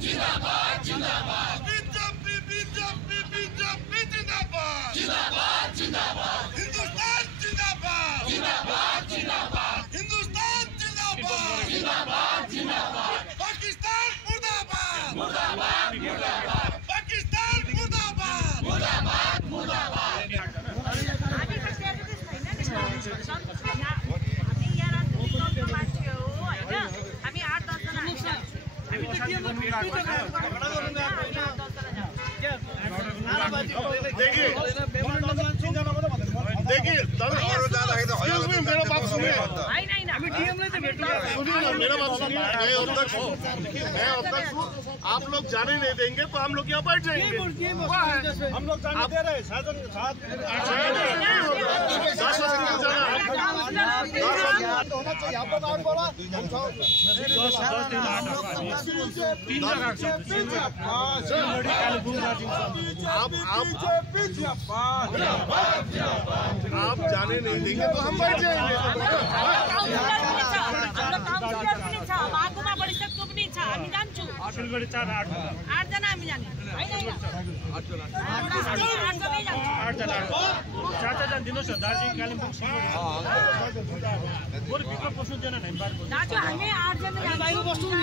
जिंदाबाद जिंदाबाद BJP BJP BJP जिंदाबाद जिंदाबाद जिंदाबाद हिंदुस्तान जिंदाबाद जिंदाबाद जिंदाबाद हिंदुस्तान जिंदाबाद जिंदाबाद जिंदाबाद पाकिस्तान मुर्दाबाद मुर्दाबाद मुर्दाबाद पाकिस्तान मुर्दाबाद मुर्दाबाद मुर्दाबाद देखिए मेरा बात सुनिए मेरा बात सुनिए मैं अब तक आप लोग जाने नहीं देंगे तो हम लोग यहाँ बैठ जाएंगे हम लोग जाने दे रहे आप जाने नहीं देंगे तो हम बैठ जाएंगे सिलगढी 4 8 जना हामी जाने चाचा जान दिनुहोस् दार्जिलिङ कालिम्पोङ सिलगढी भित्र पस्नु दिएन नि दाजु हामी 8 जना जान्छौँ बाहिर बस्नु नि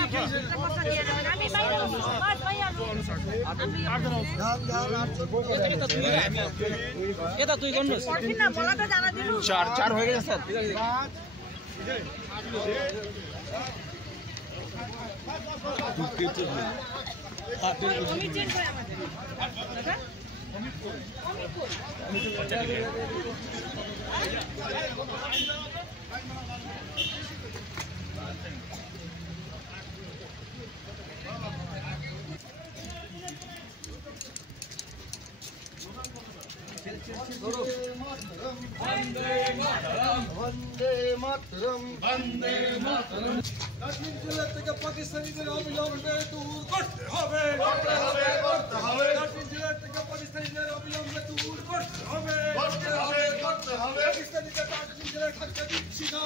हामी बाहिर बस्नु बस भइहाल्यो यता तुई गर्नुस् किन मलाई त जान दिनु 4 हो गयो सर वंदे मातरम वंदे मातरम वंदे मातरम কাশ্মীর জেলা থেকে পাকিস্তানিদের অবিলম্বে দূর করতে হবে কাশ্মীর জেলা থেকে পাকিস্তানিদের অবিলম্বে দূর করতে হবে পাকিস্তানিদের কাশ্মীর জেলায় থাকতে দিচ্ছি না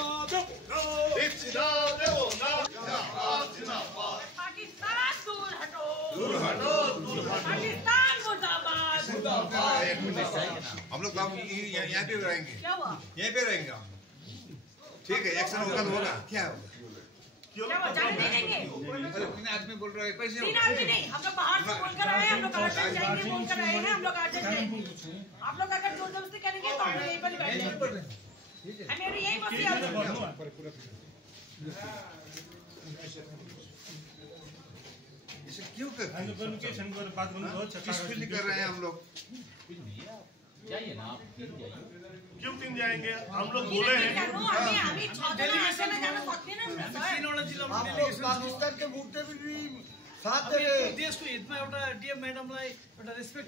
দেবো না पाकिस्तान दूर हटो पाकिस्तान मुर्दाबाद हम लोग यहाँ पे रहेंगे क्या हुआ यहीं पे रहेंगे ठीक है एक्शन होगा तो होगा क्या होगा क्या हुआ जाने नहीं देंगे अरे 3 आदमी बोल रहे हैं पैसे 3 आदमी नहीं हम लोग बाहर से बोल कर आए हैं हम लोग अर्जेंट जाएंगे बोल कर आए हैं हम लोग अर्जेंट जाएंगे आप लोग अगर जोर जबरदस्ती करेंगे तो हम यहीं पर बैठ जाएंगे हमें अभी यही मसला इसे क्यों कर रहे हैं पीसफुली कर रहे हैं हम लोग जाइए ना आप क्यों दिन जाएंगे हम लोग बोले हैं अभी 6 डेलीगेशन में जाना सकते हैं ना पाकिस्तान के मुद्दे में भी साथ दे देशको हितमा एउटा डीएम मैडमलाई एउटा रेस्पेक्ट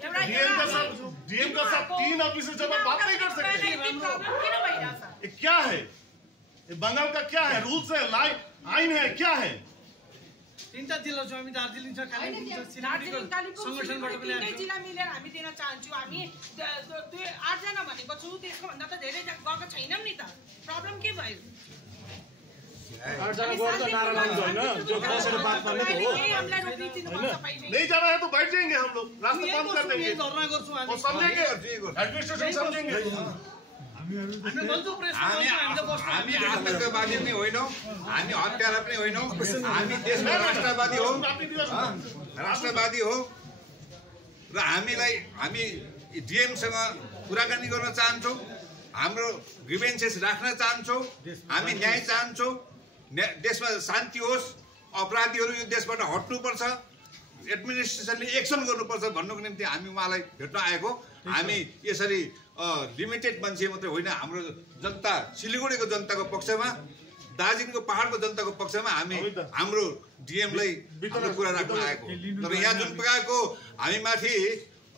डीएम का सब 3 ऑफिसर जब बात नहीं कर सकते प्रॉब्लम क्यों भइरा छ ये क्या है ये बंगाल का क्या है रूल्स है आइन है क्या है तीनटा जिल्ला छ हामी दार्जिलिङ छ कालिम्पोङ छ सिलगढीको संगठनबाट पनि तीनै जिल्ला मिलेर हामी दिन चाहन्छौँ हामी 8 जना भनेको छु त्यसको भन्दा त धेरै गएको छैनौं नि त प्रब्लम के भयो 8 जना गएर त नारा लाग्छ हैन जो कसरी बात मान्ने त हो नहीं जाना है तो बैठ जाएंगे हम लोग रास्ता बंद कर देंगे धरना गर्छौँ हामी और समझेंगे एडमिनिस्ट्रेशन समझेंगे हामी आतंकवादी पनि होइनौं हामी हत्यारा पनि होइनौं हामी देशको राष्ट्रवादी हो र हामी डीएम सँग कुराकानी गर्न चाहन्छौं हाम्रो ग्रीभेन्सेस राख्न चाहन्छौं हामी न्याय चाहन्छौं देशमा शान्ति होस् अपराधीहरू यो देशबाट हट्नुपर्छ एडमिनिस्ट्रेसनले एक्सन गर्नुपर्छ भन्नुको निम्ति हामी उहाँलाई भेट्न आएको हामी यसरी लिमिटेड मान्छे मात्रै होइन हाम्रो जनता सिलगढीको जनताको पक्षमा दार्जिलिङको पहाडको जनताको पक्षमा हामी हाम्रो डीएमलाई हाम्रो कुरा राख्न आएको तर यहाँ जुन प्रकारको हामी माथि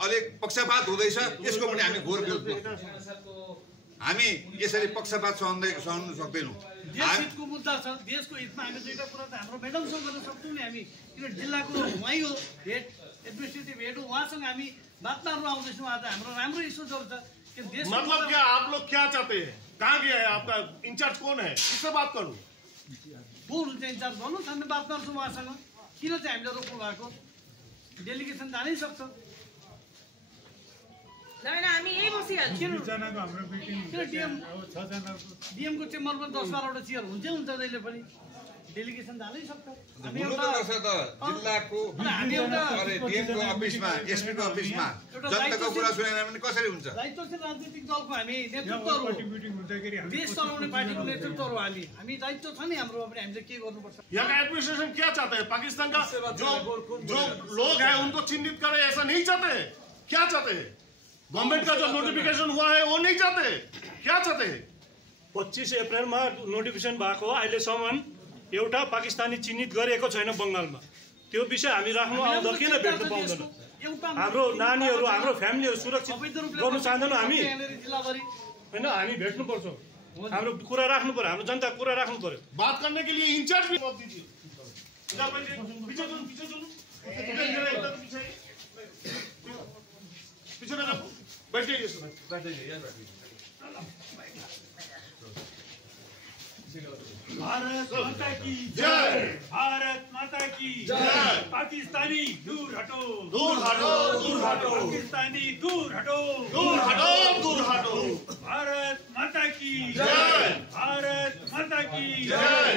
अलिक पक्षपात हुँदैछ यसको पनि हामी घोर विरोध हामी यसरी पक्षपात सहनु सक्दैनौँ देशको मुद्दा छ देशको हितमा हामी दुईटा कुरा त हाम्रो मेडमसँग गर्न सक्छौँ नि हामी किन जिल्लाको उहाँ हो हेड एडमिनिस्ट्रेटिभ हेड उहाँसँग हामी बात मार्न आउँदैछौँ आज हाम्रो राम्रो इस्युजहरू छ कि देश मतलब क्या आप लोग क्या चाहते हैं कहाँ गया है आपका इंचार्ज कौन है किससे बात करूँ को हुन्छ इन्चार्ज भन्नुहोस् हामी बात गर्छौँ उहाँसँग किन चाहिँ हामीले रोक्नु भएको डेलिगेसन जानै सक्छ होइन हामी यही बसिहाल्छौँ डिएमको चेम्बरमा 10-12वटा चेयर हुन्छै हुन्छ जहिले पनि डेलिगेसन जानै सक्छ हामी हुनु त पर्छ त जिल्लाको डिएमको अफिसमा एसपीको अफिसमा जनताको कुरा सुनेन भने कसरी हुन्छ दायित्वशील राजनीतिक दलको हामी नेतृत्वहरू देश चलाउने पार्टीको नेतृत्वहरू हामी दायित्व छ नि हाम्रो पनि हामीले के गर्नुपर्छ यहाँ का एडमिनिस्ट्रेशन क्या चाहता है पाकिस्तान का जो लोग हैं उनको चिन्हित करे ऐसा नहीं चाहते क्या चाहते हैं गवर्नमेंट का जो नोटिफिकेशन हुआ है वो नहीं चाहते क्या चाहते हैं 25 अप्रिलमा नोटिफिकेसन भएको अहिलेसम्म एउटा पाकिस्तानी चिन्हित गरिएको छैन बंगालमा त्यो विषय हामी राख्नु आउँदा किन भेट्नु पाउँदैन हाम्रो नानीहरू हाम्रो फ्यामिलीहरू सुरक्षित गर्नु चाहँदैनौँ हामी हैन हामी भेट्नु पर्छ हाम्रो कुरा राख्नु पर्यो हाम्रो जनताको कुरा राख्नु पर्यो बात करने के लिए इंचार्ज भी मत दीजिए पीछे ना रखो बैठिए भारत माता की जय भारत माता की जय पाकिस्तानी दूर हटो दूर हटो दूर हटो पाकिस्तानी दूर हटो दूर हटो दूर हटो भारत माता की जय भारत माता की जय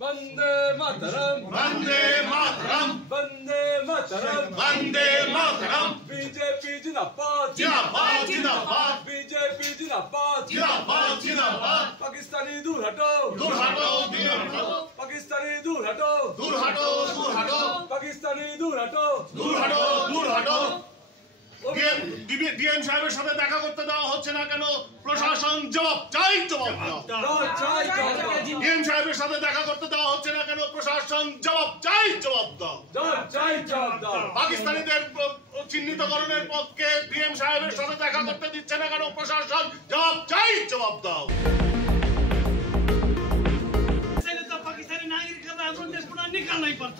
वंदे मातरम वंदे मातरम वंदे मातरम वंदे मातरम बीजेपी जिंदाबाद जिंदाबाद जिंदाबाद बीजेपी जिंदाबाद जिंदाबाद जिंदाबाद पाकिस्तानी दूर हटो दूर हटो पाकिस्तानी दूर हटो दूर हटो दूर हटो पाकिस्तानी दूर हटो दूर हटो दूर हटो ডিএম সাহেবের সাথে দেখা করতে দেওয়া হচ্ছে না কেন প্রশাসন জবাব চাই জবাব দাও ডিএম সাহেবের সাথে দেখা করতে দেওয়া হচ্ছে না কেন প্রশাসন জবাব চাই জবাব দাও পাকিস্তানিদের চিহ্নিতকরণের পক্ষে ডিএম সাহেবের সাথে দেখা করতে দিচ্ছে না কেন প্রশাসন জবাব চাই জবাব দাও पाकिस्तानी नागरिकहरूलाई हाम्रो देशबाट निकाल्नै पर्छ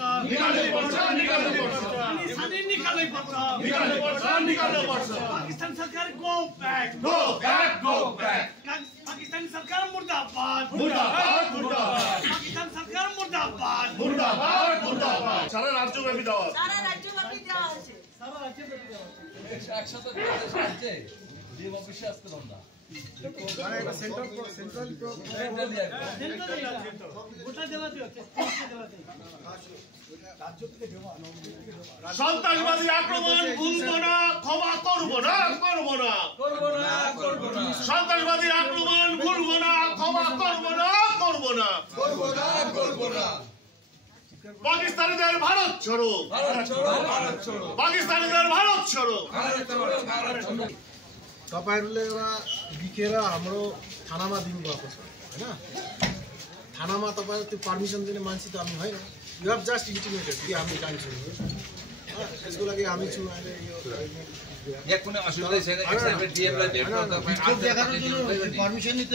पाकिस्तान सरकार गो बैक पाकिस्तानी सरकार मुर्दाबाद पाकिस्तान सरकार मुर्दाबाद সারা রাজ্যব্যাপী দেওয়া সারা রাজ্যব্যাপী দেওয়া হয়েছে सारा राज्यव्यापी देওয়া হচ্ছে একসাথে প্রদেশ রাজ্যে ডিএম অফিসে আসতে পারবে না সন্ত্রাসবাদী আক্রমণ ভুলব না ক্ষমা করব না সন্ত্রাসবাদী আক্রমণ ভুলব না ক্ষমা করব না পাকিস্তানিদের ভারত छोड़ो পাকিস্তানিদের ভারত छोड़ो तपाईहरुले एउटा लिखेर हाम्रो थानामा दिनुभएको छ हैन थानामा तपाईहरु त्यो परमिसन दिने मान्छे त हामी होइन यु हेभ जस्ट इन्टिमेटेड कि हामी जान्छौँ त्यसको लागि हामी छु अहिले यो यहाँ कुनै असुविधा छैन एकसाथै डिएमलाई भेट्न तपाईं परमिसन नि त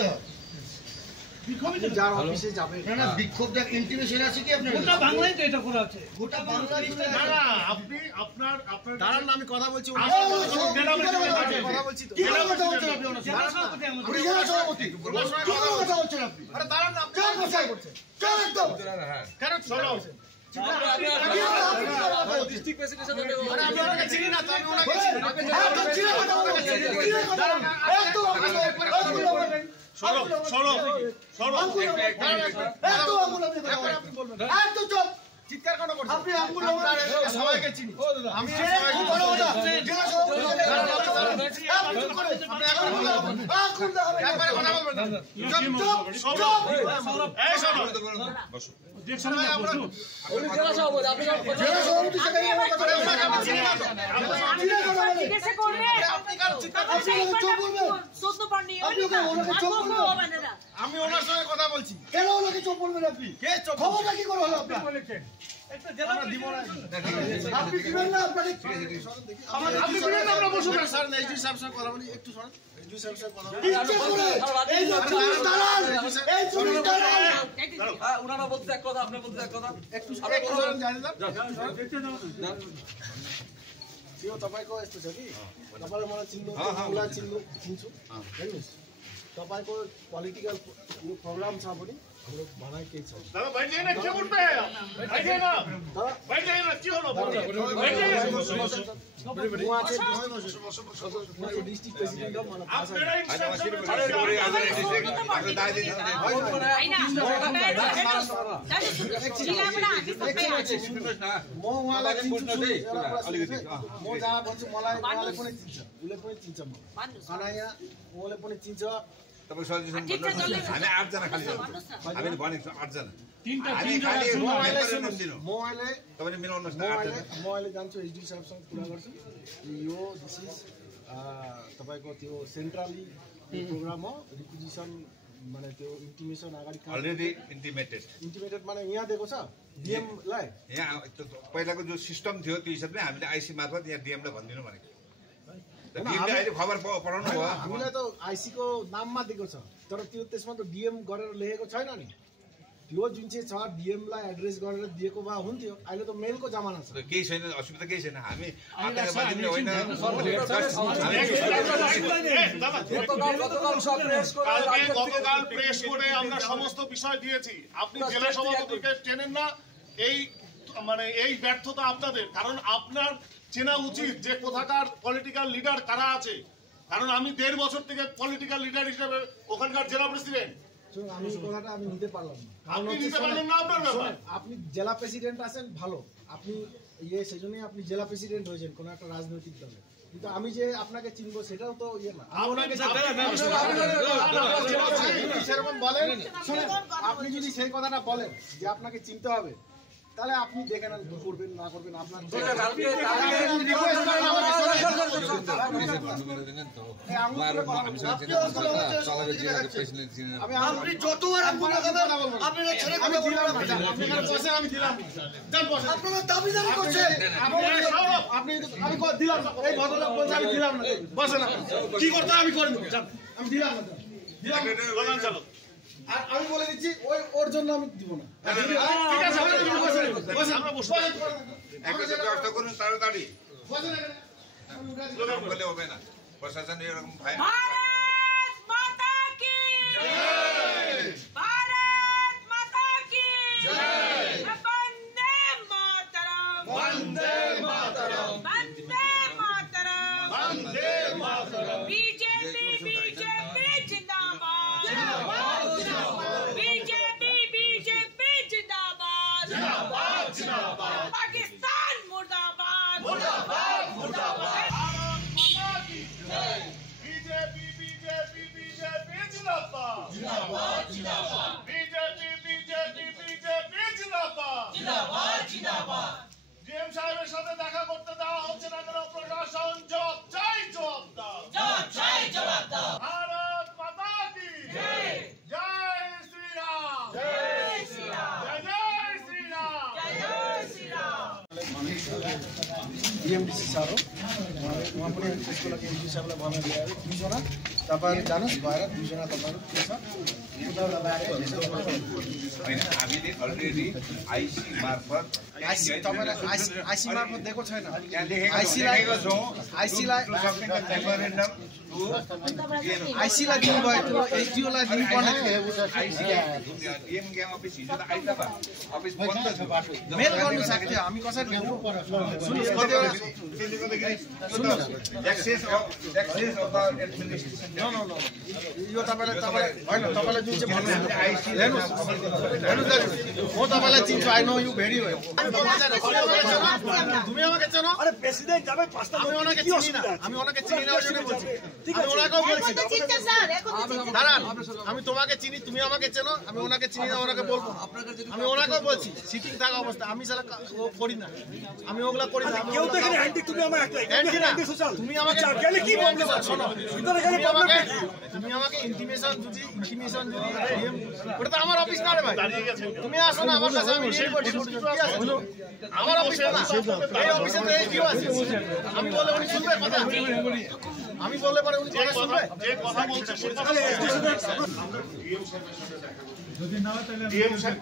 যার অফিসে যাবে না বিক্ষোভ দেখ ইন্টিমেশন আছে কি আপনার গোটা বাংলায় তো এটা করা আছে গোটা বাংলা না না আপনি আপনার দাঁড়ান আমি কথা বলছি কথা বলছি তো কি কথা হচ্ছে আপনি জেলা সভাপতি আমাদের জেলা সভাপতি কি কথা হচ্ছে আপনি আরে দাঁড়ান আপনি কার কথা করছেন কার একদম কেন চলো ডিস্ট্রিক্ট প্রেসিডেন্টের সাথে আরে আমি ওনাকে চিনি না তো আমি ওনাকে চিনি চিৎকার কেন করছেন আপনি আঙ্গুল সবাইকে চিনি আমি আমি ওনার সঙ্গে কথা বলছি কেন ওনাকে চোখ বলবেন আপনি ক্ষমতা কি করে হলো আপনার আপনি দিবেন না আপনাকে আপনি দিবেন না আমরা বসুন স্যার এইচডি সাহেব সঙ্গে কথা বলি একটু শুনুন এইচডি সাহেব সঙ্গে কথা বলি এই যে দালাল এই পুলিশ দালাল ওনারা বলতে এক কথা আপনি বলতে এক কথা একটু শুনুন জানেন না यो तपाईको यस्तो छ कि तपाईले मलाई चिन्नु मलाई चिन्छु हेर्नुस् तपाईको पोलिटिकल यो प्रोग्राम छ भने हम लोग बनाए केही छ दादा बैठ जाइए ना, क्यों उठते हैं आप? बैठ जाइए ना, बैठ जाइए ना, क्यों ना बैठ जाइए। उहाँ चाहिँ डिस्ट्रिक्ट प्रेसिडेन्ट हो मलाई थाहा आप छ मेरा इंस्ट्रक्शन होइन जिल्लाबाट हामी सबै म उहाँलाई चिन्छु म जहाँ भन्छु मलाई उहाँले पनि चिन्छ उसले पनि चिन्छ म अनाया उहाँले पनि चिन्छ तपाईँ सजेसन भन्नुहोस् हामी 8 जना खाली छौँ हामीले भनेको छौँ 8 जना तीनटा हामी खाली म अहिले दिनु म अहिले तपाईले मिलाउनुहोस् न 8 जना म अहिले जान्छु एसडी साहबसँग कुरा गर्छु यो दिस इज तपाईको त्यो सेन्ट्रली प्रोग्राम हो रिक्विजिसन माने त्यो इन्टिमेसन अगाडि अलरेडी इन्टिमेटेड माने यहाँ दिएको छ डीएम लाई यहाँ पहिलाको जो सिस्टम थियो त्यो हिसाबले हामीले आइसी मार्फत यहाँ डीएम लाई भन्दिनु भनेको डीएमले अहिले खबर पठाउनु भयो हामीलाई त आइसी को नाममा दिएको छ तर त्यो त्यसमा त डीएम गरेर लेखेको छैन नि त्यो जुन चाहिँ छ डीएम लाई एड्रेस गरेर दिएको भए हुन्थ्यो अहिले त मेलको जमाना छ केही छैन असुविधा केही छैन हामी आतंकवादी होइन গতকাল প্রেস করে আমরা সমস্ত বিষয় দিয়েছি আপনি জেলা সভাপতিকে চেনেন না এই মানে এই ব্যর্থতা আপনাদের কারণ আপনার চেনা উচিত যে কোথাকার পলিটিক্যাল লিডার কারা আছে কারণ আমি 1.5 বছর থেকে পলিটিক্যাল লিডার হিসেবে ওখানকার জেলা প্রেসিডেন্ট আমি কথাটা আমি নিতে পারলাম না আপনি নিতে পারলেন না আপনার ব্যাপার আপনি জেলা প্রেসিডেন্ট আছেন ভালো আপনি সেজন্যই আপনি জেলা প্রেসিডেন্ট হয়েছেন কোন একটা রাজনৈতিক দলে কিন্তু আমি যে আপনাকে চিনবো সেটাও তো ইয়ে না সেরকম বলেন শুনেন আপনি যদি সেই কথাটা বলেন যে আপনাকে চিনতে হবে তাহলে আপনি দেখে নেন করবেন না করবেন আপনার আপনি যতবার আপনি আমি দিলাম এই ভদ্রলোক বলছে আমি দিলাম না বসেন কি করতে আমি করে দেবো আমি দিলাম না দিলাম আর আমি বলে দিচ্ছি ওই ওর জন্য আমি দিব না ঠিক আছে আমরা বসে একটা ব্যবস্থা করুন তাড়াতাড়ি বলে হবে না প্রশাসন এরকম ভাই भारत माता की जय भारत माता की जय वंदे मातरम वंदे मातरम वंदे मातरम वंदे मातरम बीजेपी बीजेपी जिंदाबाद जिंदाबाद जिंदाबाद बीजेपी बीजेपी जिंदाबाद जिंदाबाद जिंदाबाद पाकिस्तान मुर्दाबाद मुर्दाबाद मुर्दाबाद बीजेपी बीजेपी बीजेपी जिंदाबाद जिंदाबाद जिंदाबाद बीजेपी बीजेपी बीजेपी जिंदाबाद जिंदाबाद जिंदाबाद डीएम साहेবের সাথে দেখা করতে দেওয়া হচ্ছে না কেন প্রশাসন জবাব চাই জবাব দাও জবাব চাই জবাব দাও ভারত মাতা কি জয় জয় শ্রী রাম জয় শ্রী রাম জয় শ্রী রাম জয় শ্রী রাম डिएमडिसी सार हो उहाँ पनि त्यसको लागि एमडी साहबलाई भन्न ल्याएर 2 जना तपाईहरु जानुस् भएर 2 जना तपाईहरु के छ होइन हामीले अलरेडी आइसी मार्फत आइसी मार्फत दिएको छैन यहाँ लेखेको छौँ आइसीलाई मेमोरेन्डम आइसीलाई दिनुभयो त्यो एसडिओलाई दिनुपर्ने डीएम ग्याङ अफिस हिजो त आइतबार अफिस बन्द छ मेल गर्नु सक्थ्यो हामी कसरी ल्याउनु सुन्नुस् कतिवटा एक्सेस अफ द एडमिनिस्ट्रेसन नो यो तपाईलाई हैन तपाईलाई जुन चाहिँ भन्नु हेर्नुस् म तपाईलाई चिन्छु I know you very well তুমি আমাকে চেনো আরে প্রেসিডেন্ট যাবে পাঁচটা আমি ওনাকে চিনি না আমি ওনাকে চিনি না ওই বলছি আমি ওনাকেও বলছি দাঁড়ান আমি তোমাকে চিনি তুমি আমাকে চেনো আমি ওনাকে চিনি না ওনাকে বলবো আমি ওনাকেও বলছি সিটিং থাকা অবস্থা আমি সারা করি না আমি ওগুলা করি না কেউ তো এখানে অ্যান্টি তুমি আমার একটা অ্যান্টি না তুমি আমাকে গেলে কি বলতে শোনো ভিতরে গেলে তুমি আমাকে ইন্টিমেশন যদি ওটা তো আমার অফিস না রে ভাই তুমি আসো না আমার কাছে আমি আমার অফিস না এই অফিসে তো এই কেউ আছে আমি বলে উনি শুনবে কথা আমি বললে পরে উনি কথা শুনবে যে কথা বলছে সে কথা আমরা ডিএম সাহেবের সাথে দেখা যদি না হয় তাহলে ডিএম সাহেব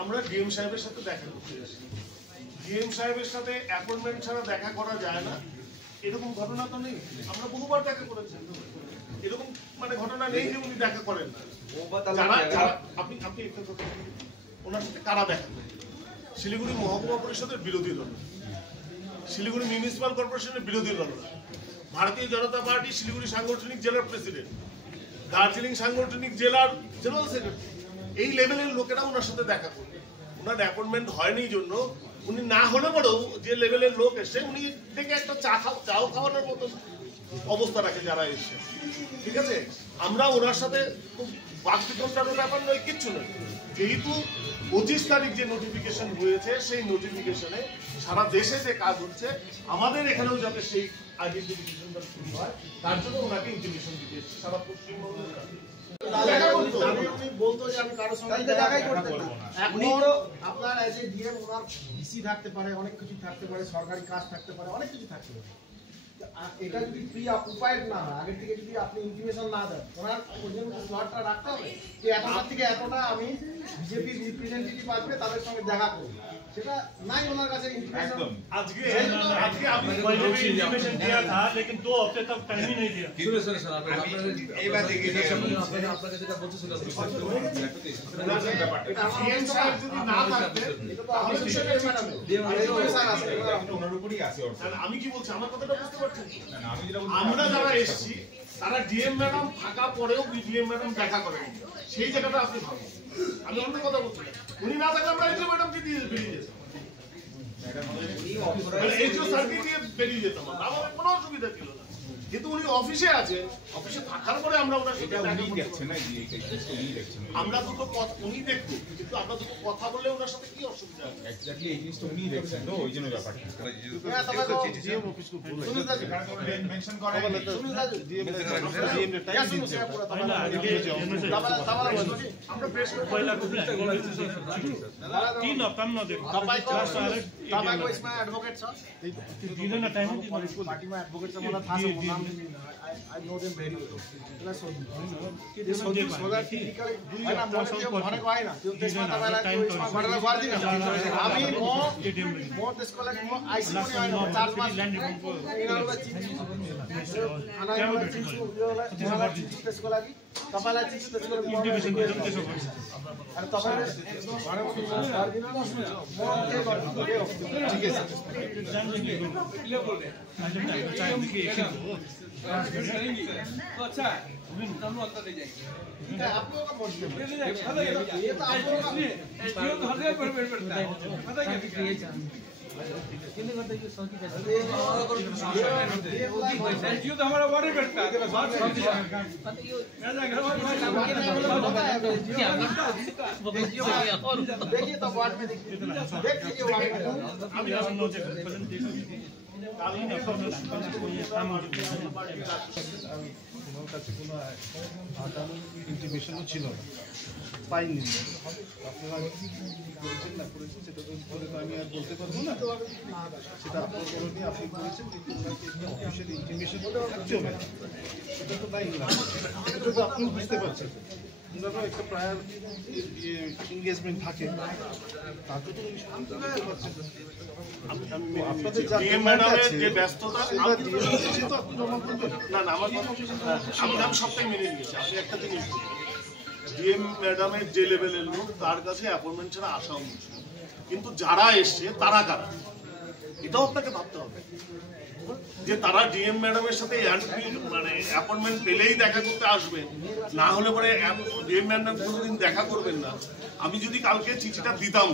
আমরা ডিএম সাহেবের সাথে দেখা করতে এসেছি ডিএম সাহেবের সাথে অ্যাপয়েন্টমেন্ট ছাড়া দেখা করা যায় না এরকম ঘটনা তো নেই আমরা বহুবার দেখা করেছি এরকম মানে ঘটনা নেই যে উনি দেখা করেন না। আপনি একটা কথা ওনার সাথে কারা দেখা করেন? শিলিগুড়ি মহকুমা পরিষদের বিরোধী দল, শিলিগুড়ি মিউনিসিপাল কর্পোরেশনের বিরোধী দল, ভারতীয় জনতা পার্টি শিলিগুড়ি সাংগঠনিক জেলার প্রেসিডেন্ট, দার্জিলিং সাংগঠনিক জেলার জেনারেল সেক্রেটারি, এই লেভেলের লোকেরা ওনার সাথে দেখা করবে। ওনার অ্যাপয়েন্টমেন্ট হয়নি জন্য উনি না হলে পরেও যে লেভেলের লোক এসে উনি থেকে একটা চাও খাওয়ানোর মতো অবস্থা রাখে যারা এসে, ঠিক আছে। আমরা ওনার সাথে খুব বাকবিতণ্ডার ব্যাপার নয়, কিচ্ছু নয়। যেহেতু 25 তারিখ যে নোটিফিকেশন হয়েছে সেই নোটিফিকেশনে সারা দেশে যে কাজ হচ্ছে, আমাদের এখানেও যাতে সেই আইডেন্টিফিকেশনটা শুরু হয় তার জন্য ওনাকে ইনফরমেশন দিতে এসেছি সারা পশ্চিমবঙ্গের। আপনার as a DM owner VC থাকতে পারে, অনেক কিছু থাকতে পারে, সরকারি কাজ থাকতে পারে, অনেক কিছু থাকতে পারে। এটা যদি প্রি অকুপাইড না হয়, আগের থেকে যদি আপনি ইনফরমেশন না দেন, ওনার পর্যন্ত স্লটটা রাখতে হবে যে এতটা থেকে এতটা আমি বিজেপি রিপ্রেজেন্টেটিভ আসবে তাদের সঙ্গে দেখা করব, সেটা নাই ওনার কাছে ইনফরমেশন। আজকে आपने इन्फॉर्मेशन दिया था लेकिन 2 हफ्ते तक टाइम ही नहीं दिया। এই বাত দেখি আপনাকে যেটা বলছি সেটা সিএম সাহেব যদি না থাকতেন তাহলে বিষয়টা ম্যাডাম আমি কি বলছি আমার কথাটা বুঝতে পারছেন? আমরা যারা এসেছি তারা ডিএম ম্যাডাম থাকা পরেও ডিএম ম্যাডাম দেখা করেন, সেই জায়গাটা আপনি ভাবুন। আমি অন্য কথা বলছি, উনি না থাকলে আমরা ডিএম ম্যাডামকে দিয়ে বেরিয়ে যেতাম, এইচও সার্ভিস দিয়ে বেরিয়ে যেতাম, আমাদের কোনো অসুবিধা ছিল না। কিন্তু উনি অফিসে আছে, অফিসে থাকার পরে আমরা ওনার সাথে দেখা করছি না, আমরা দুটো কথা উনি দেখুন, কিন্তু আমরা দুটো কথা বললে ওনার সাথে কি অসুবিধা আছে? এক্স্যাক্টলি এই জিনিসটা উনি দেখছেন তো ওই জন্য ব্যাপারটা ডিএম অফিসকে মেনশন করে আমরা প্রেস पहिला को 3 हप्ता में नदिएको तपाईको यसमा एडभोकेट छ, दिदैन टाइम पार्टीमा एडभोकेट छ, मलाई थाहा छ, म नाम I know them very well. त्यसलाई सोध्नु सोधा टेक्निकली हैन, मैले त्यो भनेको हैन, त्यो त्यसमा तपाईलाई त्यो यसमा गरेर गर्दिन हामी। म त्यसको लागि म आइसी पनि हैन, म चार्जमा यिनीहरुलाई चिन्छु, आनालाई चिन्छु, उनीहरुलाई चिन्छु, त्यसको लागि तपाईलाई चिन्छु, त्यसको लागि इन्टिमेसन दिन्छ त्यसो गर्छ। अनि तपाईले भनेको गर्दिन, म के गर्छु के हो ठिकै छ। अच्छा हम अंदर ले जाएंगे, आप लोगों का मर्जी है, ये तो आप लोगों का तो हर जगह पर बैठता है, पता है क्या ये तो हमारा बॉडी बैठता है। देखिए तो वार्ड में देखिए वार्ड ওনার কাছে কোনো ইন্টিমেশনও ছিল না, পাইনি। আপনারা কি করেছেন না করেছেন সেটা তো আমি আর বলতে পারবো না, সেটা আপনার করণীয় আপনি করেছেন, কিন্তু ওনাকে অফিসিয়াল ইন্টিমেশন চলে সেটা তো নাই না, এটা তো আপনিও বুঝতে পারছেন। ওনারও একটা প্রায়ার এনগেজমেন্ট থাকে, তাকে তো বুঝতে পারছেন। আপনাদের যে ব্যস্ততা না না আমার আমি সবটাই মেনে নিয়েছি। আপনি একটা জিনিস ডিএম ম্যাডামের যে লেভেলের লোক তার কাছে অ্যাপয়েন্টমেন্ট ছাড়া আসা উচিত, কিন্তু যারা এসছে তারা কারা এটাও আপনাকে ভাবতে হবে যে তারা ডিএম ম্যাডামের সাথে মানে অ্যাপয়েন্টমেন্ট পেলেই দেখা করতে আসবেন, না হলে পরে ডিএম ম্যাডাম কোনোদিন দেখা করবেন না। আমি যদি কালকে চিঠিটা দিতাম,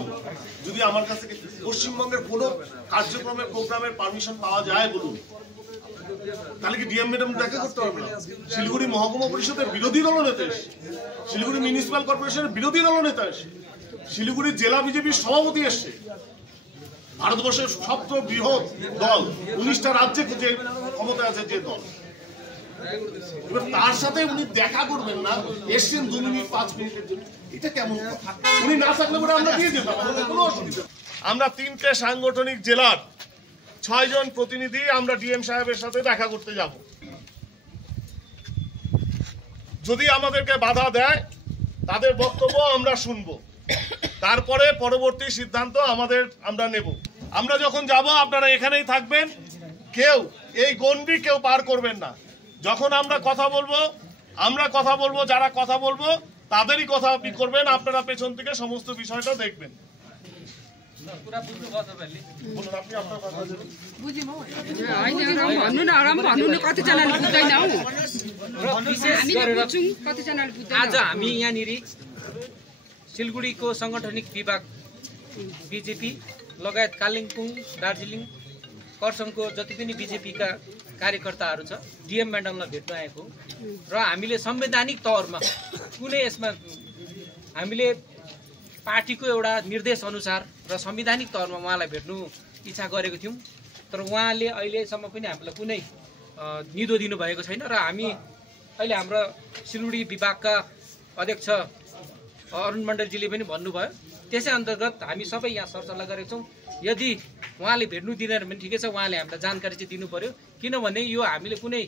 যদি আমার কাছ থেকে পশ্চিমবঙ্গের কোনো কার্যক্রমের প্রোগ্রামের পারমিশন পাওয়া যায় বলুন, তাহলে কি ডিএম ম্যাডাম দেখা করতে পারবে না? শিলিগুড়ি মহকুমা পরিষদের বিরোধী দলনেতা এসে, শিলিগুড়ি মিউনিসিপাল কর্পোরেশনের বিরোধী দলনেতা এসে, শিলিগুড়ি জেলা বিজেপির সভাপতি এসছে, ভারতবর্ষের সবচেয়ে বৃহৎ দল 19টা রাজ্যে যে ক্ষমতা আছে যে দল, এবার তার সাথে উনি দেখা করবেন না, এসছেন 2 মিনিট 5 মিনিটের জন্য, এটা কেমন? উনি না থাকলে পরে আমরা দিয়ে যেতাম, আমাদের কোনো অসুবিধা। আমরা 3টে সাংগঠনিক জেলার 6 জন প্রতিনিধি আমরা ডিএম সাহেবের সাথে দেখা করতে যাব। যদি আমাদেরকে বাধা দেয় তাদের বক্তব্য আমরা শুনবো, তারপরে পরবর্তী সিদ্ধান্ত আমরা নেব। আমরা যখন যাব আপনারা এখানেই থাকবেন, কেউ এই গণ্ডি কেউ পার করবেন না। যখন আমরা কথা বলবো আমরা কথা বলবো, যারা কথা বলবো তাদেরই কথা আপনি করবেন, আপনারা পেছন থেকে সমস্ত বিষয়টা দেখবেন। आज हामी यहाँनिर सिलगढीको सांगठनिक विभाग बीजेपी लगायत कालिम्पोङ, दार्जिलिङ, खरसाङको जति पनि बीजेपीका कार्यकर्ताहरू छ डीएम म्याडमलाई भेट्न आएको र हामीले संवैधानिक तौरमा कुनै यसमा हामीले पार्टीको एउटा निर्देश अनुसार र संवैधानिक तौरमा उहाँलाई भेट्नु इच्छा गरेको थियौँ, तर उहाँले अहिलेसम्म पनि हामीलाई कुनै निदो दिनुभएको छैन र हामी अहिले हाम्रो सिलगढी विभागका अध्यक्ष अरुण मण्डलजीले पनि भन्नुभयो, त्यसै अन्तर्गत हामी सबै यहाँ सरसल्लाह गरेका छौँ। यदि उहाँले भेट्नु दिँदैन भने ठिकै छ, उहाँले हामीलाई जानकारी चाहिँ दिनु पर्यो, किनभने यो हामीले कुनै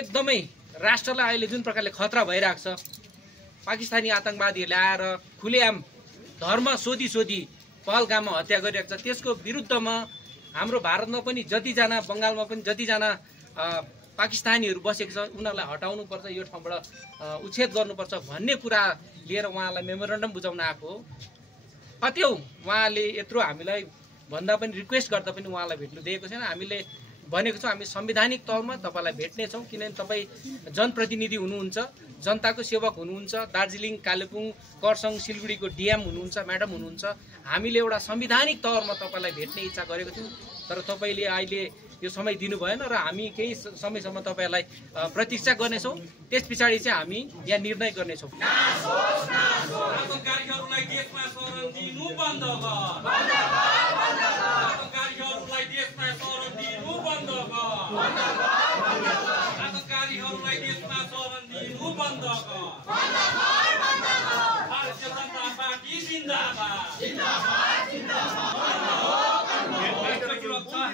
एकदमै राष्ट्रलाई अहिले जुन प्रकारले खतरा भइरहेको छ, पाकिस्तानी आतंकवादीहरूले आएर खुलेआम धर्म सोधी पहलगाममा हत्या गरिरहेको छ, त्यसको विरुद्धमा हाम्रो भारतमा पनि जतिजना, बङ्गालमा पनि जतिजना पाकिस्तानीहरू बसेको छ उनीहरूलाई हटाउनुपर्छ, यो ठाउँबाट उच्छेद गर्नुपर्छ भन्ने कुरा लिएर उहाँलाई मेमोरेन्डम बुझाउन आएको हो। कत्यौ उहाँले यत्रो हामीलाई भन्दा पनि रिक्वेस्ट गर्दा पनि उहाँलाई भेट्नु दिएको छैन। हामीले भनेको छौँ हामी संवैधानिक तौरमा तपाईँलाई भेट्नेछौँ, किनभने तपाईँ जनप्रतिनिधि हुनुहुन्छ, जनताको सेवक हुनुहुन्छ, दार्जिलिङ, कालेबुङ, खरसाङ, सिलगढीको डिएम हुनुहुन्छ, म्याडम हुनुहुन्छ। हामीले एउटा संवैधानिक तौरमा तपाईँलाई भेट्ने इच्छा गरेको थियौँ, तर तपाईँले अहिले यो समय दिनु भएन र हामी केही समयसम्म तपाईँहरूलाई प्रतीक्षा गर्नेछौँ, त्यस पछाडि चाहिँ हामी यहाँ निर्णय गर्नेछौँ।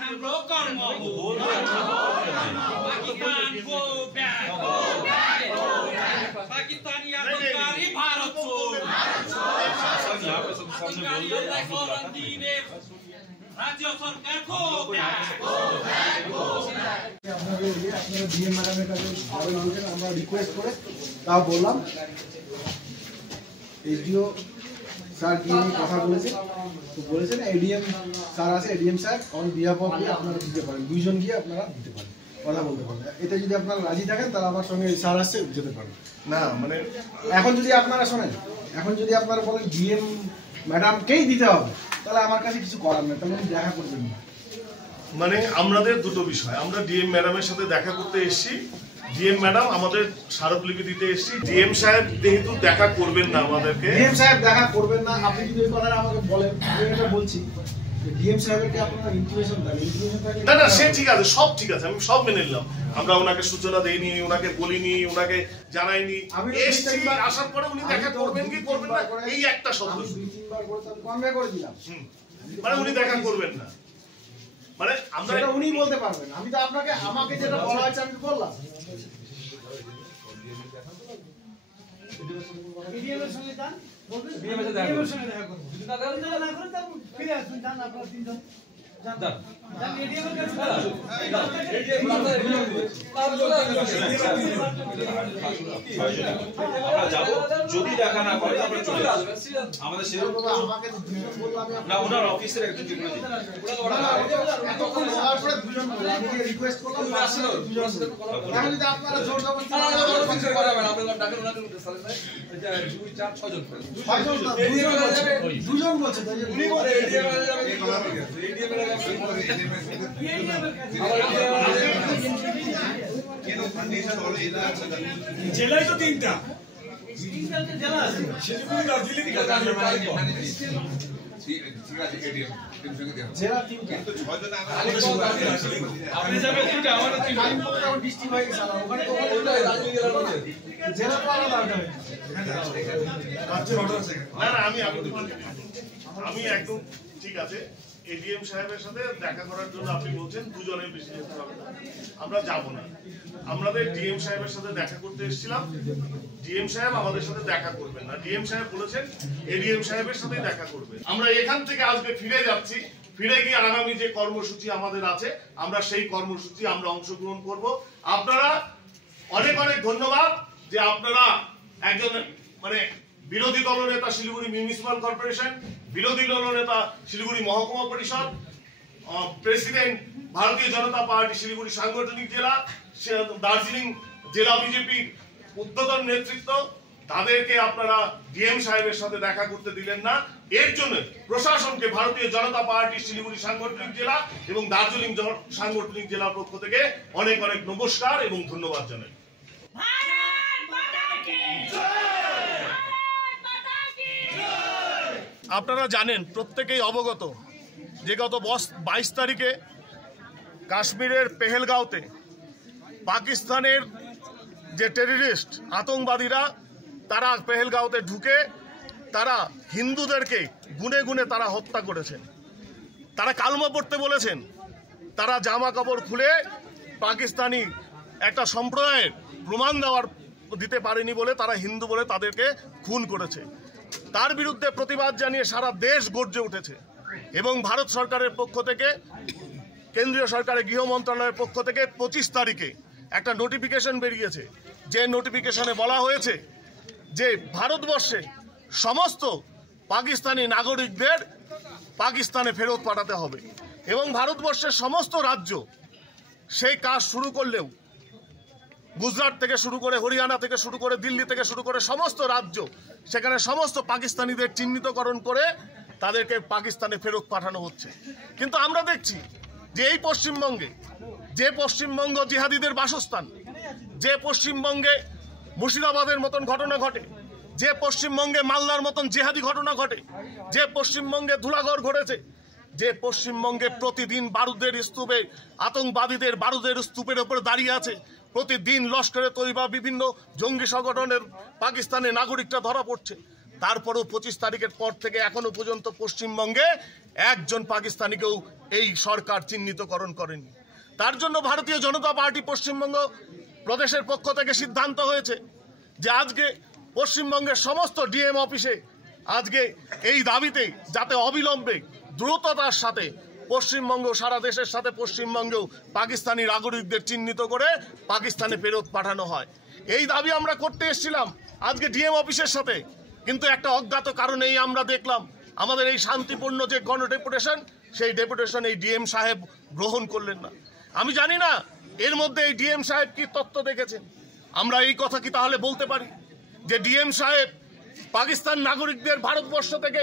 हाम्रो कर्म हो पाकिस्तानी आतंककारी भारत छोड आतंककारीहरूलाई शरण दिने राज्य सरकारको আপনারা ডিএম ম্যাডামের কাছে আবেদন করেন, আমরা রিকোয়েস্ট করে তাও বললাম। এসডিও স্যার কি কথা বলেছেন, তো বলেছেন এডিএম স্যার আছে, ADM sir on behalf of আপনারা দিতে পারেন, দুইজন গিয়ে আপনারা দিতে পারেন, কথা বলতে পারেন। এতে যদি আপনারা রাজি থাকেন তাহলে আমার সঙ্গে স্যার আসছে যেতে পারেন। না মানে এখন যদি আপনারা শোনেন, এখন যদি আপনারা বলেন ডিএম ম্যাডামকেই দিতে হবে, তাহলে আমার কাছে কিছু করার নেই, তাহলে দেখা করবেন না। মানে আমাদের দুটো বিষয়, আমরা ডিএম ম্যাডামের সাথে দেখা করতে এসেছি, ডিএম ম্যাডাম আমাদের স্মারকলিপি দিতে এসেছি। ডিএম সাহেব যেহেতু দেখা করবেন না আমাদেরকে, ডিএম সাহেব দেখা করবেন না, আপনি যদি এই কথাটা আমাকে বলেন, আমি এটা বলছি ডিএম সাহেবকে আপনারা ইনফরমেশন দেন, ইনফরমেশন থাকে না না সে ঠিক আছে, সব ঠিক আছে, আমি সব মেনে নিলাম। আমরা ওনাকে সূচনা দেইনি, ওনাকে বলিনি, ওনাকে জানাইনি, এসেছি, আসার পরে উনি দেখা করবেন কি করবেন না এই একটা শব্দ দুই তিনবার করে আমি কনভে করে দিলাম, মানে উনি দেখা করবেন না, মানে আমরা সেটা উনি বলতে পারবেন। আমি তো আপনাকে আমাকে যেটা বলা হয়েছে আমি বললাম। এডিএমের সঙ্গে যান, বলবেন এডিএমের সঙ্গে দেখা করব, যদি না করেন তারপর ফিরে আসুন, যান আপনারা তিনজন যান যান এডিএমের কাছে আমরা যাব, যদি দেখা না করে আমরা চলে আসব। আমাদের সেরকম আমাকে বললাম না, ওনার অফিসের একজন ছিল, এতক্ষণ হওয়ার পরে দুজন বলল, আমি রিকোয়েস্ট করলাম দুজন, এখন যদি আপনারা জোর জবরদস্তি দুজন বলছে জেলায় তো তিনটা জেলা আছে, জেলা তিনটা আপনি যাবেন দুইটা, আমাদের তিনটা ডিস্ট্রিক্ট হয়ে গেছে, ওখানে তো জেলা তো আলাদা হবে। না না আমি একদম ঠিক আছে। এডিএম সাহেবের সাথে দেখা করার জন্য আপনি বলছেন দুজনের বেশি যেতে হবে না, আমরা যাব না। আমাদের ডিএম সাহেবের সাথে দেখা করতে এসেছিলাম, ডিএম সাহেব আমাদের সাথে দেখা করবেন না, ডিএম সাহেব বলেছেন এডিএম সাহেবের সাথে দেখা করবেন। আমরা এখান থেকে আজকে ফিরে যাচ্ছি, ফিরে গিয়ে আগামী যে কর্মসূচি আমাদের আছে আমরা সেই কর্মসূচি আমরা অংশগ্রহণ করব। আপনারা অনেক অনেক ধন্যবাদ যে আপনারা একজন মানে বিরোধী দলনেতা শিলিগুড়ি মিউনিসিপাল কর্পোরেশন, বিরোধী দলনেতা শিলিগুড়ি মহকুমা পরিষদ, প্রেসিডেন্ট ভারতীয় জনতা পার্টি শিলিগুড়ি সাংগঠনিক জেলা, দার্জিলিং জেলা বিজেপির উদ্বোধন নেতৃত্ব, তাদেরকে আপনারা ডিএম সাহেবের সাথে দেখা করতে দিলেন না। এর জন্য প্রশাসনকে ভারতীয় জনতা পার্টি শিলিগুড়ি সাংগঠনিক জেলা এবং দার্জিলিং সাংগঠনিক জেলার পক্ষ থেকে অনেক অনেক নমস্কার এবং ধন্যবাদ জানাই। আপনারা জানেন, প্রত্যেকেই অবগত যে গত 22 তারিখে কাশ্মীরের পেহেলগাঁওতে পাকিস্তানের যে টেররিস্ট আতঙ্কবাদীরা তারা পেহেলগাঁওতে ঢুকে তারা হিন্দুদেরকে গুনে গুনে তারা হত্যা করেছেন। তারা কালমা পড়তে বলেছেন, তারা জামা কাপড় খুলে পাকিস্তানি একটা সম্প্রদায়ের প্রমাণ দিতে পারেনি বলে তারা হিন্দু বলে তাদেরকে খুন করেছে। তার বিরুদ্ধে প্রতিবাদ জানিয়ে সারা দেশ গর্জে উঠেছে এবং ভারত সরকারের পক্ষ থেকে, কেন্দ্রীয় সরকারের গৃহ মন্ত্রণালয়ের পক্ষ থেকে 25 তারিখে একটা নোটিফিকেশন বেরিয়েছে, যে নোটিফিকেশনে বলা হয়েছে যে ভারতবর্ষে সমস্ত পাকিস্তানি নাগরিকদের পাকিস্তানে ফেরত পাঠাতে হবে এবং ভারতবর্ষের সমস্ত রাজ্য সেই কাজ শুরু করলেও গুজরাট থেকে শুরু করে, হরিয়ানা থেকে শুরু করে, দিল্লি থেকে শুরু করে সমস্ত রাজ্য, সেখানে সমস্ত পাকিস্তানিদের চিহ্নিতকরণ করে তাদেরকে পাকিস্তানে ফেরত পাঠানো হচ্ছে। কিন্তু আমরা দেখছি যে এই পশ্চিমবঙ্গে, যে পশ্চিমবঙ্গ জিহাদিদের বাসস্থান, যে পশ্চিমবঙ্গে মুর্শিদাবাদের মতন ঘটনা ঘটে, যে পশ্চিমবঙ্গে মালদার মতন জিহাদি ঘটনা ঘটে, যে পশ্চিমবঙ্গে ধুলাগড় ঘটেছে, যে পশ্চিমবঙ্গে প্রতিদিন বারুদের স্তূপে আতঙ্কবাদীদের বারুদের স্তূপের উপরে দাঁড়িয়ে আছে, প্রতিদিন লস্করে তৈবা বিভিন্ন জঙ্গি সংগঠনের পাকিস্তানি নাগরিকরা ধরা পড়ছে, তারপরেও 25 তারিখের পর থেকে এখনো পর্যন্ত পশ্চিমবঙ্গে একজন পাকিস্তানিকেও এই সরকার চিহ্নিতকরণ করেনি। তার জন্য ভারতীয় জনতা পার্টি পশ্চিমবঙ্গ প্রদেশের পক্ষ থেকে সিদ্ধান্ত হয়েছে যে আজকে পশ্চিমবঙ্গের সমস্ত ডিএম অফিসে আজকে এই দাবিতে যাতে অবিলম্বে দ্রুততার সাথে পশ্চিমবঙ্গ, সারা দেশের সাথে পশ্চিমবঙ্গেও পাকিস্তানি নাগরিকদের চিহ্নিত করে পাকিস্তানে ফেরত পাঠানো হয়। এই দাবি আমরা করতে এসেছিলাম আজকে ডিএম অফিসের সাথে, কিন্তু একটা অজ্ঞাত কারণেই আমরা দেখলাম আমাদের এই শান্তিপূর্ণ যে গণ ডেপুটেশন, সেই ডেপুটেশন এই ডিএম সাহেব গ্রহণ করলেন না। আমি জানি না এর মধ্যে এই ডিএম সাহেব কি তত্ত্ব দেখেছেন। আমরা এই কথা কি তাহলে বলতে পারি যে ডিএম সাহেব পাকিস্তান নাগরিকদের ভারতবর্ষ থেকে,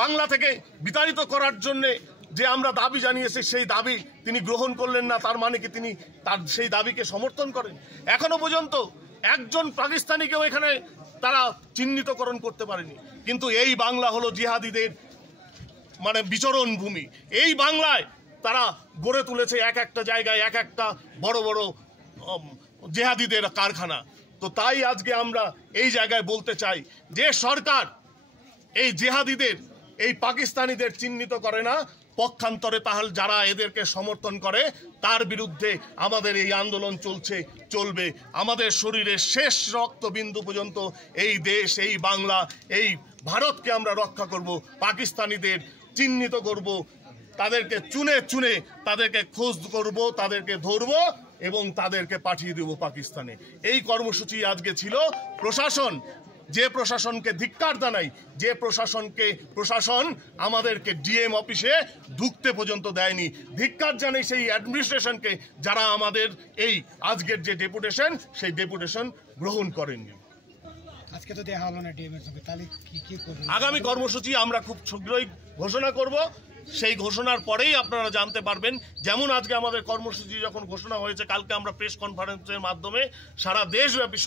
বাংলা থেকে বিতাড়িত করার জন্যে যে আমরা দাবি জানিয়েছি সেই দাবি তিনি গ্রহণ করলেন না, তার মানে কি তিনি তার সেই দাবিকে সমর্থন করেন? এখনো পর্যন্ত একজন পাকিস্তানিকেও এখানে তারা চিহ্নিতকরণ করতে পারেনি। কিন্তু এই বাংলা হলো জিহাদিদের মানে বিচরণ ভূমি। এই বাংলায় তারা গড়ে তুলেছে এক একটা জায়গায় এক একটা বড় বড় জিহাদিদের কারখানা। তো তাই আজকে আমরা এই জায়গায় বলতে চাই যে সরকার এই জিহাদিদের, এই পাকিস্তানিদের চিহ্নিত করে না, পক্ষান্তরে তাহলে যারা এদেরকে সমর্থন করে তার বিরুদ্ধে আমাদের এই আন্দোলন চলবে। আমাদের শরীরের শেষ রক্তবিন্দু পর্যন্ত এই দেশ, এই বাংলা, এই ভারতকে আমরা রক্ষা করব, পাকিস্তানিদের চিহ্নিত করব, তাদেরকে চুনে চুনে তাদেরকে খোঁজ করব, তাদেরকে ধরব এবং তাদেরকে পাঠিয়ে দেব পাকিস্তানে। এই কর্মসূচি আজকে ছিল। প্রশাসন, যে প্রশাসনকে ধিক্কার জানাই, যে প্রশাসন আমাদেরকে ডিএম অফিসে ঢুকতে পর্যন্ত দেয়নি, ধিক্কার জানাই সেই অ্যাডমিনিস্ট্রেশনকে যারা আমাদের এই আজকের যে ডেপুটেশন, সেই ডেপুটেশন গ্রহণ করেননি। আজকে তো দেখা হলো না ডিএম এর সঙ্গে, তাহলে কি করবেন? আগামী কর্মসূচি আমরা খুব শীঘ্রই ঘোষণা করব। সেই ঘোষণার পরেই আপনারা জানতে পারবেন। যেমন আজকে আমাদের কর্মসূচি যখন ঘোষণা হয়েছে, কালকে আমরা প্রেস কনফারেন্সের মাধ্যমে সারা দেশব্যাপী,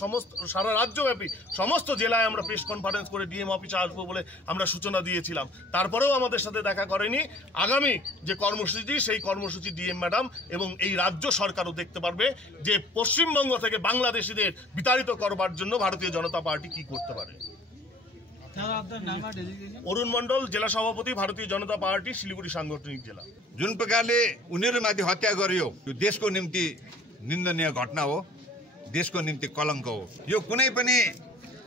সারা রাজ্যব্যাপী সমস্ত জেলায় আমরা প্রেস কনফারেন্স করে ডিএম অফিসে আসবো বলে আমরা সূচনা দিয়েছিলাম। তারপরেও আমাদের সাথে দেখা করেনি। আগামী যে কর্মসূচি, সেই কর্মসূচি ডিএম ম্যাডাম এবং এই রাজ্য সরকারও দেখতে পারবে যে পশ্চিমবঙ্গ থেকে বাংলাদেশিদের বিতাড়িত করবার জন্য ভারতীয় জনতা পার্টি কি করতে পারে। अरुण मण्डल, जिला सभापति, भारतीय जनता पार्टी सिलिगुडी सांगठनिक जिला। जुन प्रकारले उनीहरूमाथि हत्या गरियो, यो देशको निम्ति निन्दनीय घटना हो, देशको निम्ति कलङ्क हो। यो कुनै पनि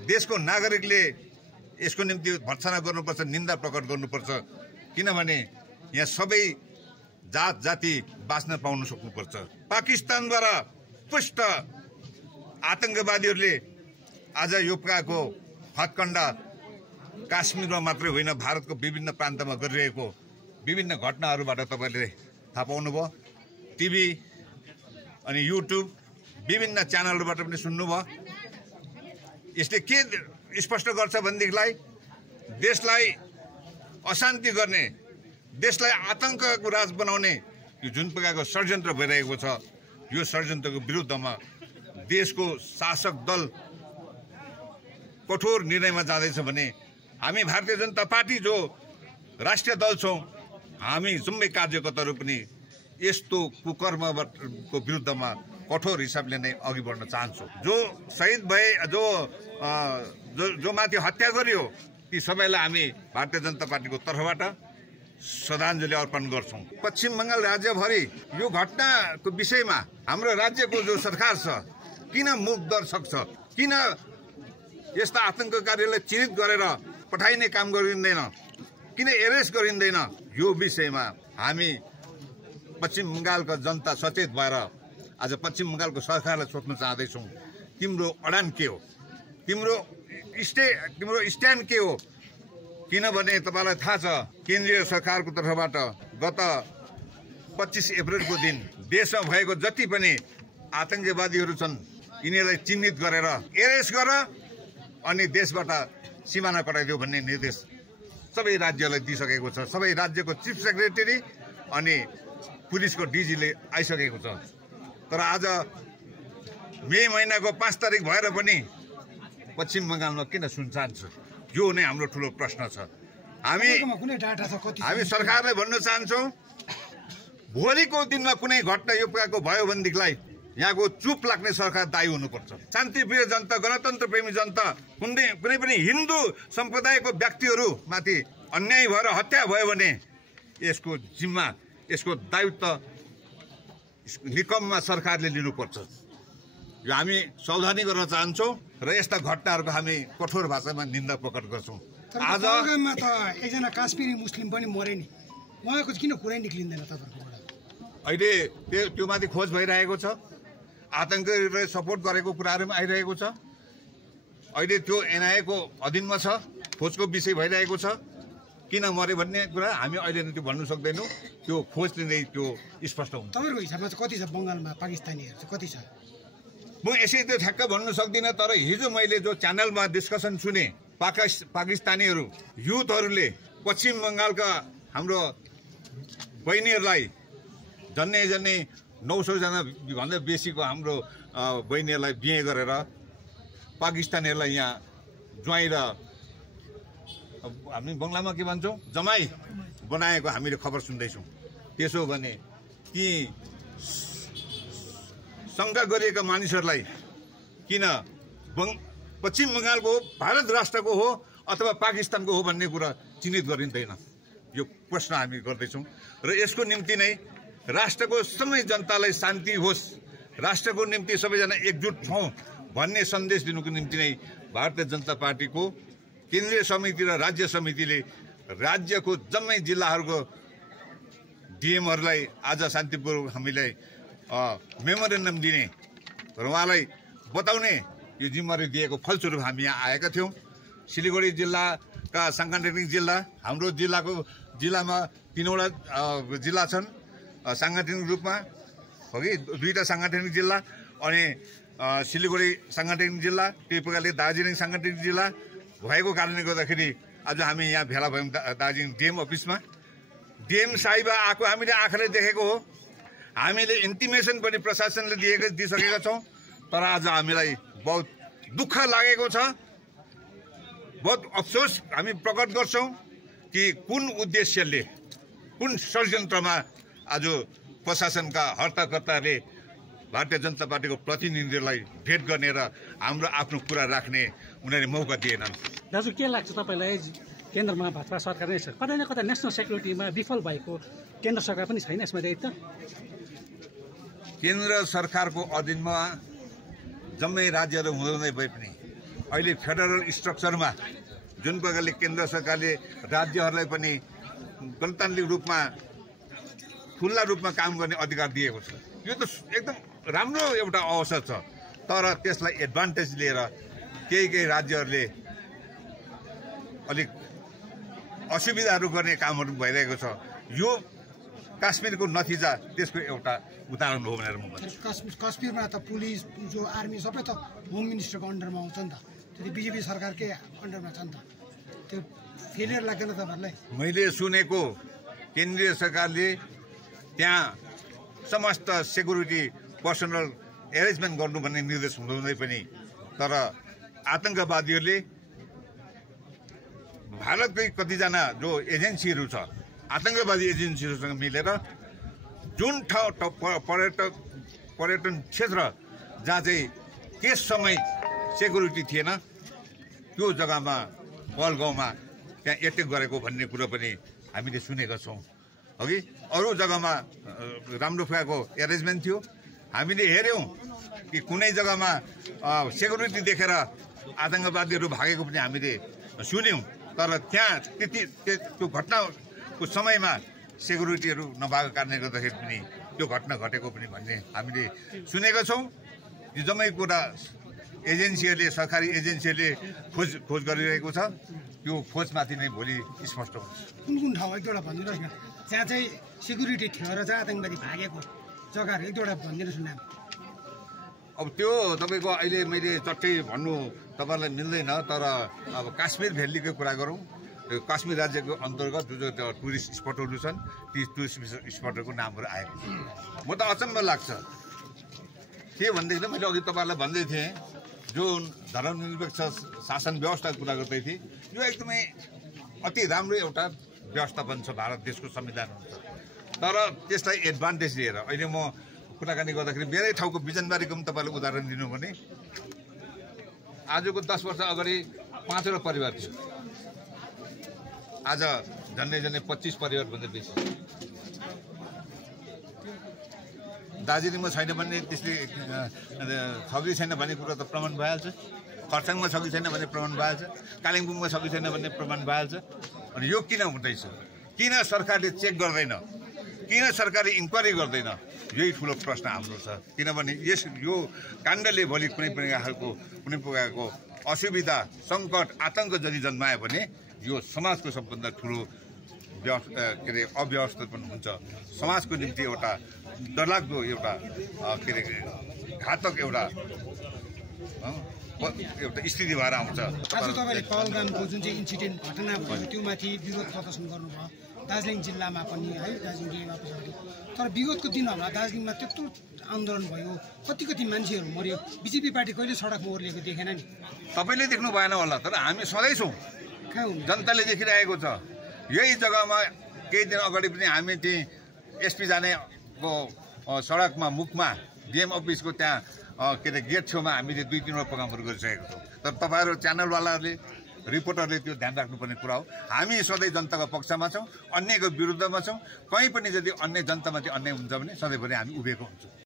देशको नागरिकले यसको निम्ति भर्त्सना गर्नुपर्छ, निन्दा प्रकट गर्नुपर्छ। किनभने यहाँ सबै जात जाति बाँच्न पाउन सक्नुपर्छ। पाकिस्तानद्वारा पुष्ट आतंकवादीहरूले आज यो प्रकारको हत्कण्ड काश्मीरमा मात्रै होइन भारतको विभिन्न प्रान्तमा गरिरहेको विभिन्न घटनाहरूबाट तपाईँले थाहा पाउनुभयो। टिभी अनि युट्युब विभिन्न च्यानलबाट पनि सुन्नुभयो। यसले के स्पष्ट गर्छ भनेदेखिलाई देशलाई अशान्ति गर्ने, देशलाई आतंकको राज बनाउने यो जुन प्रकारको षड्यन्त्र भइरहेको छ, यो षड्यन्त्रको विरुद्धमा देशको शासक दल कठोर निर्णयमा जाँदैछ भने हामी भारतीय जनता पार्टी जो राष्ट्रिय दल छौँ, हामी जम्मै कार्यकर्ताहरू पनि यस्तो कुकर्मको विरुद्धमा कठोर हिसाबले नै अघि बढ्न चाहन्छौँ। जो शहीद भए, जो माथि हत्या गरियो, ती सबैलाई हामी भारतीय जनता पार्टीको तर्फबाट श्रद्धाञ्जली अर्पण गर्छौँ। पश्चिम बङ्गाल राज्यभरि यो घटनाको विषयमा हाम्रो राज्यको जो सरकार छ किन मुख दर्शक छ, किन यस्ता आतंककारीलाई चिन्हित गरेर पठाइने काम गरिँदैन, किन एरेस्ट गरिँदैन, यो विषयमा हामी पश्चिम बङ्गालका जनता सचेत भएर आज पश्चिम बङ्गालको सरकारलाई सोध्न चाहँदैछौँ, तिम्रो अडान के हो, तिम्रो स्ट्यान्ड के हो। किनभने तपाईँलाई थाहा छ केन्द्रीय सरकारको तर्फबाट गत 25 अप्रिलको दिन देशमा भएको जति पनि आतंकवादीहरू छन् यिनीहरूलाई चिन्हित गरेर एरेस्ट गर अनि देशबाट सिमाना कटाइदियो भन्ने निर्देश सबै राज्यलाई दिइसकेको छ। सबै राज्यको चिफ सेक्रेटरी अनि पुलिसको डिजीले आइसकेको छ। तर आज मे महिनाको 5 तारिक भएर पनि पश्चिम बङ्गालमा किन सुनसान छ, यो नै हाम्रो ठुलो प्रश्न छ। हामी सरकारलाई भन्न चाहन्छौँ, भोलिको दिनमा कुनै घटना यो प्रकारको भयो भनेदेखिलाई यहाँको चुप लाग्ने सरकार दायी हुनुपर्छ। शान्तिप्रिय जनता, गणतन्त्र प्रेमी जनता, कुनै पनि हिन्दू सम्प्रदायको व्यक्तिहरू माथि अन्याय भएर हत्या भयो भने यसको जिम्मा, यसको दायित्व निकममा सरकारले लिनुपर्छ। यो हामी सावधानी गर्न चाहन्छौँ र यस्ता घटनाहरूको हामी कठोर भाषामा निन्दा प्रकट गर्छौँ। आज त एकजना काश्मीरी मुस्लिम पनि मरे नि, उहाँको किन कुरै निक्लिँदैन तपाईँहरूकोबाट? अहिले त्यो माथि खोज भइरहेको छ, आतंकीहरूलाई सपोर्ट गरेको कुराहरू पनि आइरहेको छ। अहिले त्यो एनआईएको अधीनमा छ, खोजको विषय भइरहेको छ। किन मरे भन्ने कुरा हामी अहिले नै त्यो भन्नु सक्दैनौँ, त्यो खोजले नै त्यो स्पष्ट हुन्छ। तपाईँहरूको हिसाबमा चाहिँ कति छ बङ्गालमा पाकिस्तानीहरू चाहिँ कति छ? म यसै त्यो ठ्याक्क भन्नु सक्दिनँ, तर हिजो मैले जो च्यानलमा डिस्कसन सुने पाकिस्तानीहरू युथहरूले पश्चिम बङ्गालका हाम्रो बहिनीहरूलाई जन्नै 900जना भन्दा बेसीको हाम्रो बहिनीहरूलाई बिहे गरेर पाकिस्तानीहरूलाई यहाँ ज्वाइँ र हामी बङ्गलामा के भन्छौँ जमाई बनाएको हामीले खबर सुन्दैछौँ। त्यसो भने ती शङ्का गरिएका मानिसहरूलाई किन पश्चिम बङ्गालको हो, भारत राष्ट्रको हो अथवा पाकिस्तानको हो भन्ने कुरा चिन्हित गरिँदैन, यो प्रश्न हामी गर्दैछौँ। र यसको निम्ति नै राष्ट्रको सबै जनतालाई शान्ति होस्, राष्ट्रको निम्ति सबैजना एकजुट हौँ भन्ने सन्देश दिनुको निम्ति नै भारतीय जनता पार्टीको केन्द्रीय समिति र राज्य समितिले राज्यको जम्मै जिल्लाहरूको डिएमहरूलाई आज शान्तिपूर्वक हामीलाई मेमोरेन्डम दिने र उहाँलाई बताउने यो जिम्मेवारी दिएको फलस्वरूप हामी यहाँ आएका थियौँ। सिलिगुडी जिल्लाका साङ्गठनिक जिल्ला, हाम्रो जिल्लामा 3वटा जिल्ला छन् साङ्गठनिक रूपमा, हो कि 2टा साङ्गठनिक जिल्ला अनि सिलिगुडी साङ्गठनिक जिल्ला, त्यही प्रकारले दार्जिलिङ साङ्गठनिक जिल्ला भएको कारणले गर्दाखेरि आज हामी यहाँ भेला भयौँ दार्जिलिङ डिएम अफिसमा। डिएम साहिब आएको हामीले आँखाले देखेको हो, हामीले इन्टिमेसन पनि प्रशासनले दिइसकेका छौँ। तर आज हामीलाई बहुत दुःख लागेको छ, बहुत अफसोस हामी प्रकट गर्छौँ कि कुन उद्देश्यले, कुन षड्यन्त्रमा आज प्रशासनका हर्ताकर्ताले भारतीय जनता पार्टीको प्रतिनिधिहरूलाई भेट गर्ने र हाम्रो आफ्नो कुरा राख्ने उनीहरूले मौका दिएनन्। दाजु के लाग्छ तपाईँलाई, केन्द्रमा भाजपा सरकार नै छ, कतै न कतै नेसनल सेक्युरिटीमा विफल भएको केन्द्र सरकार पनि छैन यसमा दायित्व? केन्द्र सरकारको अधीनमा जम्मै राज्यहरू हुँदै भए पनि अहिले फेडरल स्ट्रक्चरमा जुन प्रकारले केन्द्र सरकारले राज्यहरूलाई पनि गणतान्त्रिक रूपमा खुल्ला रूपमा काम गर्ने अधिकार दिएको छ, यो त एकदम राम्रो एउटा अवसर छ। तर त्यसलाई एडभान्टेज लिएर केही राज्यहरूले अलिक असुविधाहरू गर्ने कामहरू भइरहेको छ। यो काश्मीरको नतिजा त्यसको एउटा उदाहरण हो भनेर म भन्छु। काश्मीरमा त पुलिस जो आर्मी सबै त होम मिनिस्टरको अन्डरमा आउँछ नि त, त्यो बिजेपी सरकारकै अन्डरमा छ नि त, त्यो फेलियर लाग्दैन तपाईँहरूलाई? मैले सुनेको केन्द्रीय सरकारले त्यहाँ समस्त सेक्युरिटी पर्सनल एरेन्जमेन्ट गर्नु भन्ने निर्देश हुँदै पनि तर आतङ्कवादीहरूले भारतकै कतिजना जो एजेन्सीहरू छ आतङ्कवादी एजेन्सीहरूसँग मिलेर जुन ठाउँ पर्यटन क्षेत्र जहाँ चाहिँ त्यस समय सेक्युरिटी थिएन त्यो जग्गामा पहलगाउँमा त्यहाँ एटेक गरेको भन्ने कुरो पनि हामीले सुनेका छौँ। अघि अरू जग्गामा राम्रो प्रकारको एरेन्जमेन्ट थियो। हामीले हेऱ्यौँ कि कुनै जग्गामा सेक्युरिटी देखेर आतङ्कवादीहरू भागेको पनि हामीले सुन्यौँ, तर त्यहाँ त्यो घटनाको समयमा सेक्युरिटीहरू नभएको कारणले गर्दाखेरि पनि त्यो घटना घटेको पनि भन्ने हामीले सुनेका छौँ। यो जम्मै कुरा एजेन्सीहरूले सरकारी एजेन्सीहरूले खोज गरिरहेको छ। त्यो खोजमाथि नै भोलि स्पष्ट हुन्छ। कुन कुन ठाउँ एक दुईवटा भनिदिनुहोस् न, जहाँ चाहिँ सेक्युरिटी थियो र जहाँ आतङ्कवादी भागेको जग्गाहरू एक दुईवटा भनिदिनुहोस् न। अब त्यो तपाईँको अहिले मैले चट्टै भन्नु तपाईँलाई मिल्दैन, तर अब काश्मीर भ्यालीको कुरा गरौँ। काश्मीर राज्यको अन्तर्गत जो टुरिस्ट स्पटहरू छन् ती टुरिस्ट स्पटहरूको नामहरू आएको छ। म त अचम्म लाग्छ के भनेदेखि मैले अघि तपाईँहरूलाई भन्दै थिएँ जुन धर्मनिरपेक्ष शासन व्यवस्थाको कुरा गर्दै थिएँ, यो एकदमै अति राम्रो एउटा व्यवस्थापन छ भारत देशको संविधान हुन्छ। तर त्यसलाई एडभान्टेज लिएर अहिले म कुराकानी गर्दाखेरि मेरै ठाउँको बिजनबारीको पनि तपाईँलाई उदाहरण दिनु भने आजको 10 वर्ष अगाडि 5वटा परिवार थियो, आज झन्डै 25 परिवारभन्दा बेसी। दार्जिलिङमा छैन भन्ने त्यसले छ कि छैन भन्ने कुरो त प्रमाण भइहाल्छ, खरसाङमा छ कि छैन भन्ने प्रमाण भइहाल्छ, कालिम्पोङमा छ कि छैन भन्ने प्रमाण भइहाल्छ। अनि यो किन हुँदैछ, किन सरकारले चेक गर्दैन, किन सरकारले इन्क्वायरी गर्दैन, यही ठुलो प्रश्न हाम्रो छ। किनभने यो काण्डले भोलि कुनै प्रकारको असुविधा सङ्कट आतङ्क यदि जन्मायो भने यो समाजको सबभन्दा ठुलो अव्यवस्थापन हुन्छ, समाजको निम्ति एउटा डरलाग्दो एउटा घातक एउटा स्थिति भएर आउँछ। आज तपाईँले पहलगामको जुन चाहिँ इन्सिडेन्ट घटना भयो त्यो माथि विरोध प्रदर्शन गर्नुभयो दार्जिलिङ जिल्लामा पनि है, दार्जिलिङ जिल्लामा पनि। तर विगतको दिनहरूमा दार्जिलिङमा त्यत्रो आन्दोलन भयो, कति मान्छेहरू मर्यो, बिजेपी पार्टी कहिले सडकमा ओर्लिएको देखेन नि? तपाईँले देख्नु भएन होला, तर हामी सधैँ छौँ, जनताले देखिरहेको छ। यही जग्गामा केही दिन अगाडि पनि हामी त्यही एसपी जानेको सडकमा मुखमा डिएम अफिसको त्यहाँ गेट छेउमा हामीले 2-3वटा प्रोग्रामहरू गरिसकेको छौँ। तर तपाईँहरू च्यानलवालाहरूले रिपोर्टरले त्यो ध्यान राख्नुपर्ने कुरा हो। हामी सधैँ जनताको पक्षमा छौँ, अन्यको विरुद्धमा छौँ। कहीँ पनि यदि अन्य जनतामाथि अन्याय हुन्छ भने सधैँभरि हामी उभिएको हुन्छौँ।